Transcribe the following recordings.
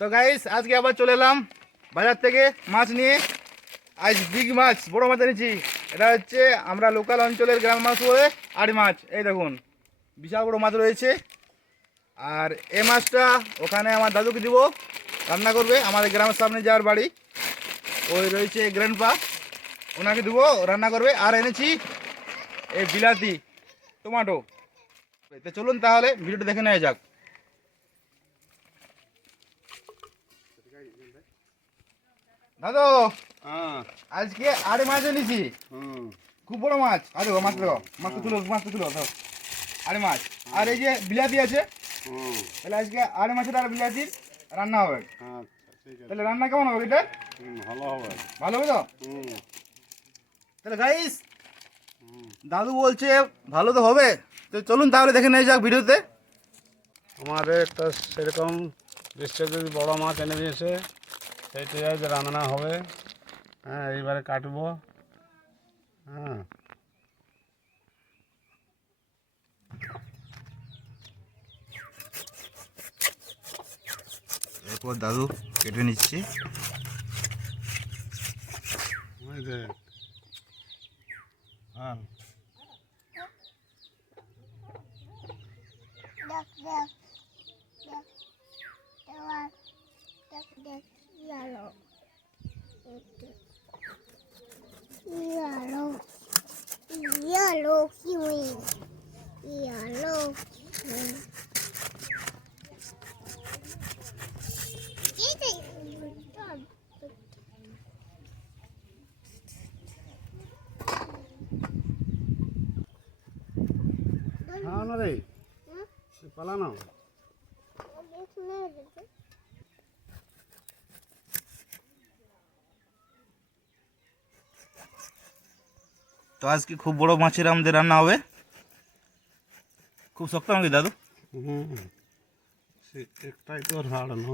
তো গাইস আজকে আবার চলে এলাম বাজার থেকে মাছ নিয়ে। আজ বিগ মাছ, বড় মাছ এনেছি। এটা হচ্ছে আমরা লোকাল অঞ্চলের গ্রাম মাছ বলে আড়ি মাছ। এই দেখুন বিশাল বড় মাছ রয়েছে। আর এই মাছটা ওখানে আমার দাদুকে দিব, রান্না করবে। আমাদের গ্রামের সামনে যাওয়ার বাড়ি ওই রয়েছে গ্র্যান্ডপা, ওনাকে দেবো, রান্না করবে। আর এনেছি এই বিলাতি, টমেটো। তো চলুন তাহলে ভিডিওটা দেখে নেওয়া যাক। দাদু আজকে আড়ে মাছ এনেছি, খুব বড় মাছ। আরে মাছটা তুলো দাও, আড়ে মাছ। আর এই যে বিলাতি আছে, তাহলে আজকে আড়ে মাছের আর বিলাতির রান্না হবে। তাহলে রান্না কেমন হবে এটা? ভালো হবে তো? তাহলে গাইস দাদু বলছে ভালো তো হবে, তো চলুন তাহলে দেখে নেওয়া যাক ভিডিওতে। আমাদের একটা সেরকম নিশ্চয় যদি বড়ো মাছ এনে দিয়েছে, সেইটাই আজ রান্না হবে। হ্যাঁ, এইবারে কাটবো। হ্যাঁ, এরপর দাদু কেটে নিচ্ছি। ওই যে হ্যাঁ, না রে পালানো। তো আজকে খুব বড় মাছের আমাদের রান্না হবে। খুব শক্ত নাকি দাদু? হুম, সে একটাই তোর হাড় ন।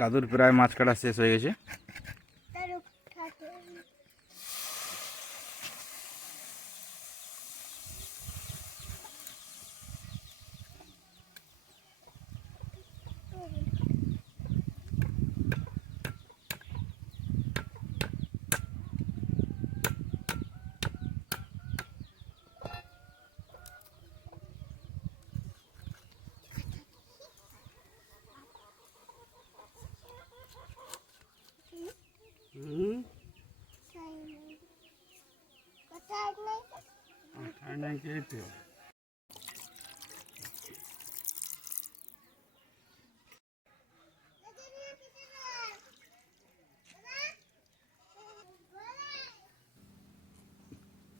দাদুর প্রায় মাছ কাটা শেষ হয়ে গেছে।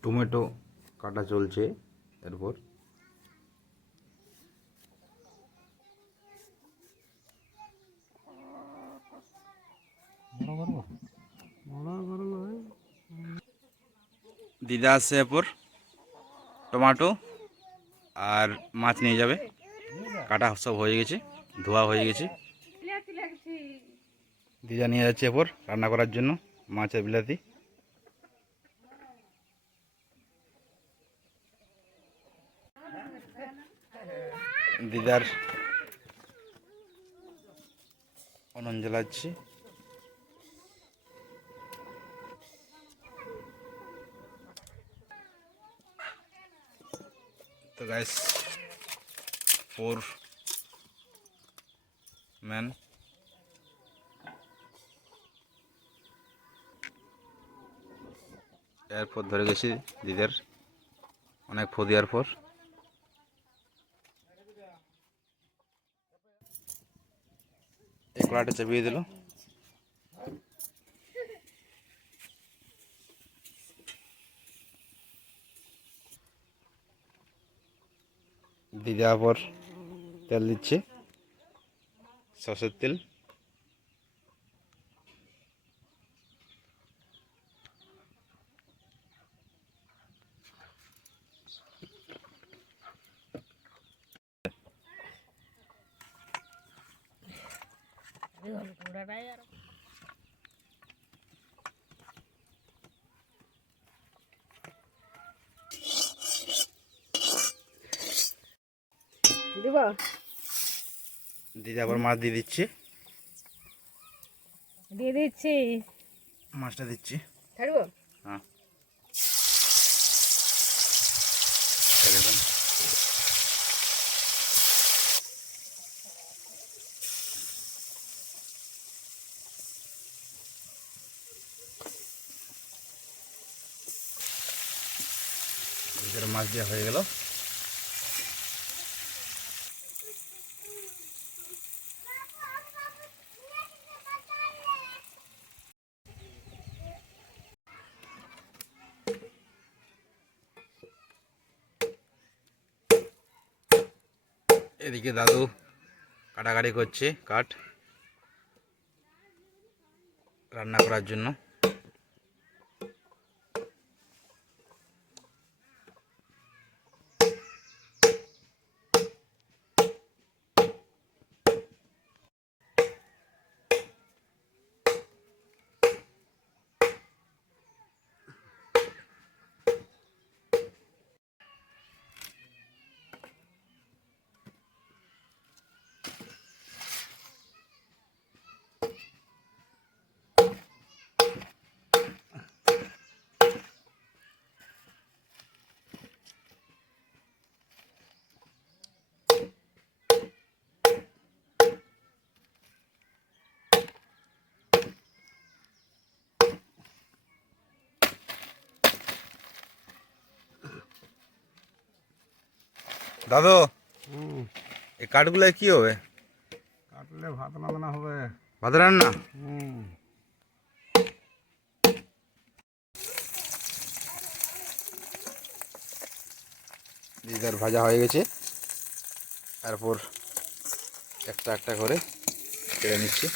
টমেটো কাটা চলছে। এরপর দিদা আসছে, এরপর টমেটো আর মাছ নিয়ে যাবে। কাটা সব হয়ে গেছে, ধোয়া হয়ে গেছে। দিদা নিয়ে যাচ্ছে এরপর রান্না করার জন্য মাছের বিলাতি। দিদার উনুন জ্বালাচ্ছি। তো গাইস 4 ম্যান এরপর ধরে গেছি দিদার অনেক ফো দেওয়ার পর। এই কড়াটা চাপিয়ে দিল। দিয়ে দেওয়ার পর তেল দিচ্ছি, সরষের তেল। দিয়ে আবার মাছ দিয়ে দিচ্ছি, দিয়ে দিচ্ছি। মাছটা দিচ্ছি। ছাড়বো? হ্যাঁ, ছেড়ে দেন। ভিতরে মাছ দেওয়া হয়ে গেল। এদিকে দাদু কাটাকাটি করছে কাঠ রান্না করার জন্য। দাদু, এই কাঠগুলো কি হবে? কাটলে ভাত রান্না হবে। ভাত রান্না? দিদার ভাজা হয়ে গেছে, তারপর একটা একটা করে কেটে নিচ্ছি।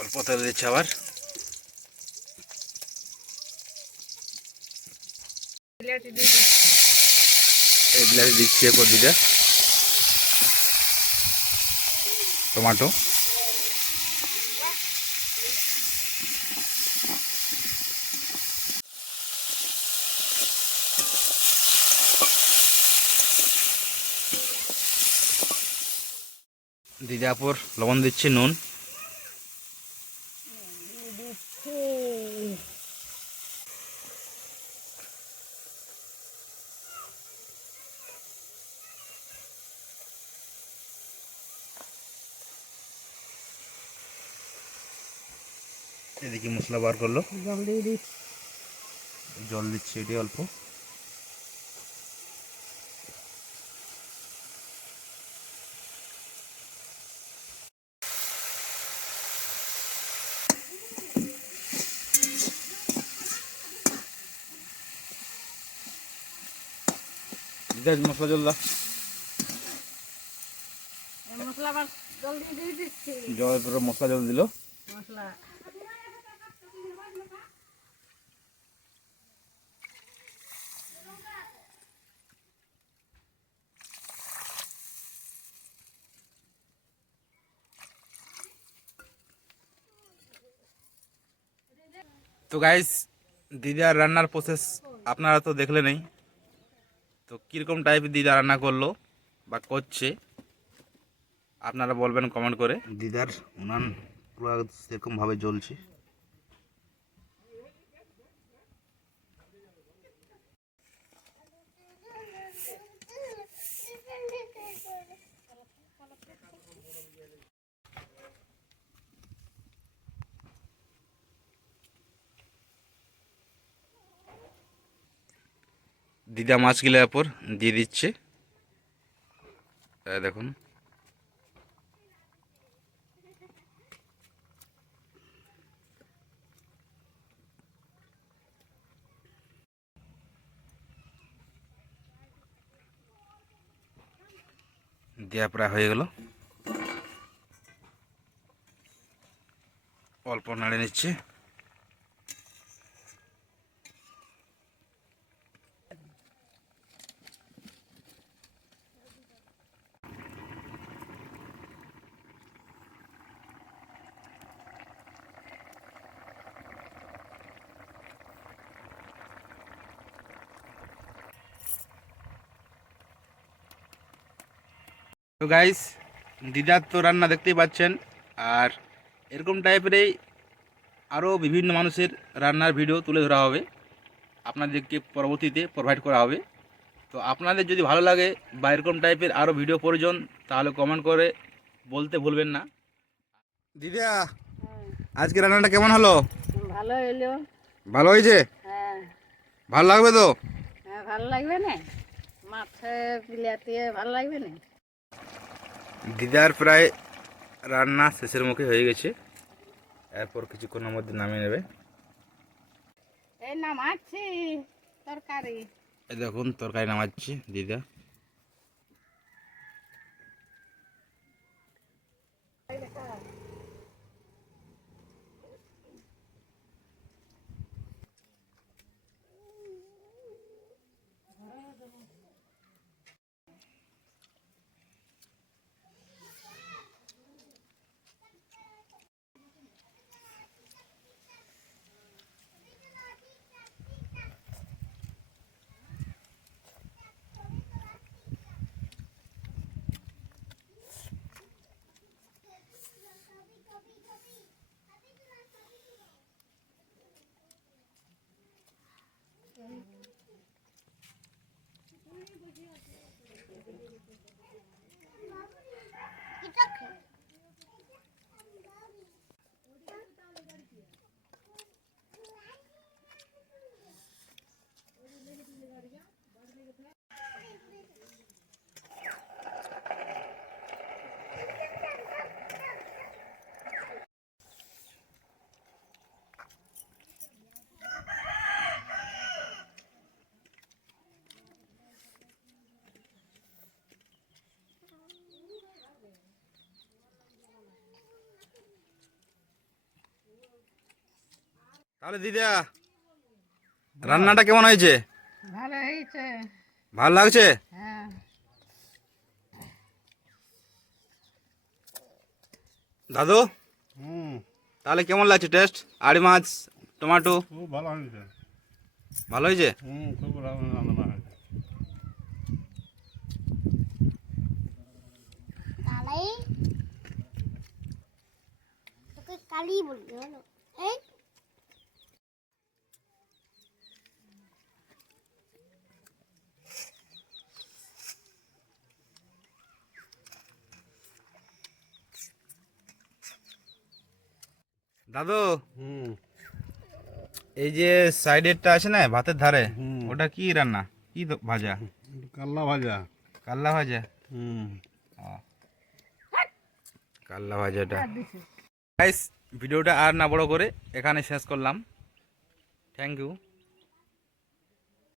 অল্প তেল দিচ্ছি আবার। বিলাতি দিয়ে দিচ্ছি। এই বিলাতি দিচ্ছি এরপর দিদা টমেটো। দিদার পর লবণ দিচ্ছি, নুন। এদিকে মশলা বার করলো, জল দিয়ে দিচ্ছি। জল দিচ্ছি এটি অল্প। দিদা মশলা জল দাও। মশলা আবার জল দিয়ে দিচ্ছি। জল মশলা জল দিল। মশলা তো গাইস, দিদার রান্নার প্রসেস আপনারা তো দেখলে নেই, তো কীরকম টাইপের দিদা রান্না করলো বা করছে আপনারা বলবেন কমেন্ট করে। দিদার উনান পুরো সেরকমভাবে জ্বলছে। দিদা মাছগুলোর উপর দিয়ে দিচ্ছে, দেখুন। দেওয়া প্রায় হয়ে গেল, অল্প নাড়ে নিচ্ছে। তো গাইস, দিদার তো রান্না দেখতেই পাচ্ছেন, আর এরকম টাইপেরই আরও বিভিন্ন মানুষের রান্নার ভিডিও তুলে ধরা হবে, আপনাদেরকে পরবর্তীতে প্রোভাইড করা হবে। তো আপনাদের যদি ভালো লাগে বা এরকম টাইপের আরও ভিডিও প্রয়োজন, তাহলে কমেন্ট করে বলতে ভুলবেন না। দিদা, আজকে রান্নাটা কেমন হলো? ভালো এলো। ভালো হয়েছে? হ্যাঁ ভালো লাগবে তো? হ্যাঁ, ভালো লাগবে না? মাছে বিলাতে ভালো লাগবে না? দিদার প্রায় রান্না শেষের মুখে হয়ে গেছে, এরপর কিছুক্ষণের মধ্যে নামিয়ে নেবে। এই নামাচ্ছি তরকারি। এই দেখুন তরকারি নামাচ্ছি দিদা। তাহলে দিদা, রান্নাটা কেমন হয়েছে? ভালো হয়েছে। ভালো লাগছে? হ্যাঁ। দাদু, হুম, তাহলে কেমন লাগছে টেস্ট? আড়ি মাছ, টমেটো খুব ভালো হয়েছে। ভালো হয়েছে? খুব রান্না হয়েছে। কালাই তোকে কালি বললি হলো এই দাদু, হুম, এই যে সাইডেরটা আছে না ভাতের ধারে, হুম। ওটা কি রান্না, কি ভাজা? কাল্লা ভাজা। কাল্লা ভাজা। হুম। কাল্লা ভাজাটা। গাইস, ভিডিওটা আর না বড় করে এখানে শেষ করলাম। Thank you.